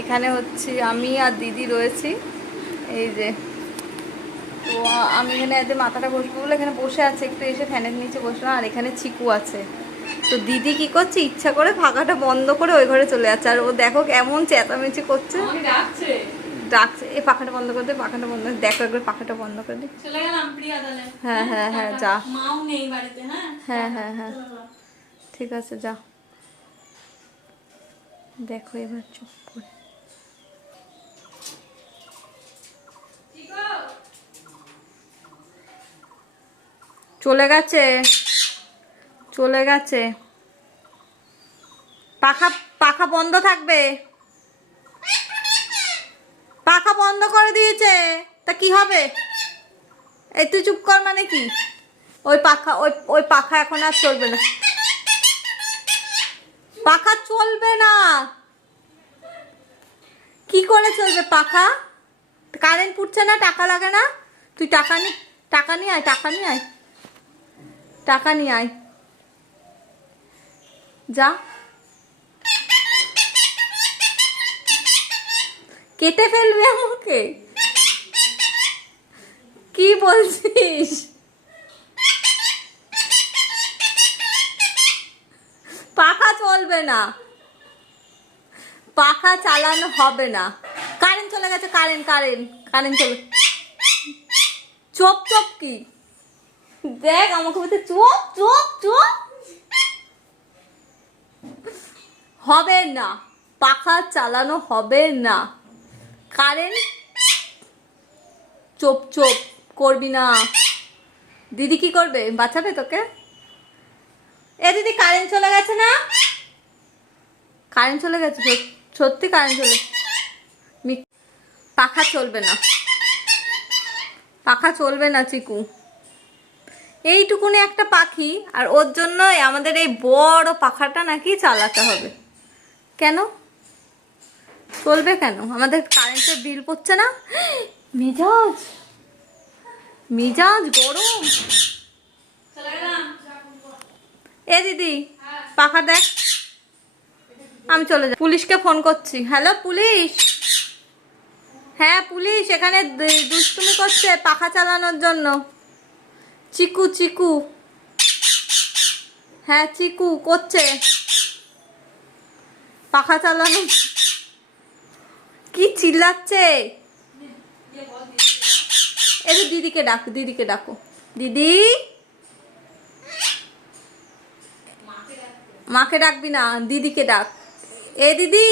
এখানে হচ্ছে আমি আর দিদি রয়েছি। এই যে, তো আমি এখানে এতে মাথাটা বসবো বলে এখানে বসে আছে, একটু এসে ফ্যানের নিচে বসলাম। আর এখানে চিকু আছে। তো দিদি কি করছে, ইচ্ছা করে ফাঁকাটা বন্ধ করে ওই ঘরে চলে যাচ্ছে। আর ও দেখো কেমন চেঁচামেচি করছে, ডাকছে। এই পাখাটা বন্ধ করে দে, পাখাটা বন্ধ করে দেখো, একবার পাখাটা বন্ধ করে দে। চলে গেলাম প্রিয়া তাহলে। হ্যাঁ হ্যাঁ হ্যাঁ যা। মাও নেই বাড়িতে। হ্যাঁ হ্যাঁ হ্যাঁ ঠিক আছে যা। দেখো এবার চুপ করে। চলে গেছে, চলে গেছে। পাখা পাখা বন্ধ থাকবে, পাখা বন্ধ করে দিয়েছে। তা কি হবে? এই তুই চুপ কর মানে কি? ওই পাখা ওই ওই পাখা এখন আর চলবে না, পাখা চলবে না। কি করে চলবে পাখা? কারেন্ট পুড়ছে না, টাকা লাগে না। তুই টাকা নি, টাকা নিয়ে আয়, টাকা নিয়ে আয়, টাকা নিয়ে আয়, যা। কেটে ফেলবে আমাকে, কি বলছিস? পাখা চলবে না, পাখা চালানো হবে না। কারেন্ট চলে গেছে, কারেন্ট কারেন্ট কারেন্ট চলে। চোপ চোপ কি দেখ আমাকে বলতে, চোপ চোপ চোপ। হবে না, পাখা চালানো হবে না। কারেন্ট, চোপ চোপ করবি না। দিদি কি করবে, বাঁচাবে তোকে? এ দিদি কারেন্ট চলে গেছে না, কারেন্ট চলে গেছে, সত্যি কারেন্ট চলে। পাখা চলবে না, পাখা চলবে না চিকু। এইটুকুনি একটা পাখি, আর ওর জন্য আমাদের এই বড় পাখাটা নাকি চালাতে হবে। কেন চলবে কেন? আমাদের কারেন্টের বিল পড়ছে না? মেজাজ মেজাজ গরম। এ দিদি পাখা দেখ, আমি চলে যাই। পুলিশকে ফোন করছি। Hello police. হ্যাঁ পুলিশ, এখানে দুষ্টুমি করছে পাখা চালানোর জন্য। চিকু চিকু, হ্যাঁ চিকু করছে পাখা চালানো। কি চিল্লাচ্ছে? এই দিদিকে ডাকো, দিদিকে ডাকো। দিদি, মাকে ডাকবি না, দিদিকে ডাক। এ দিদি।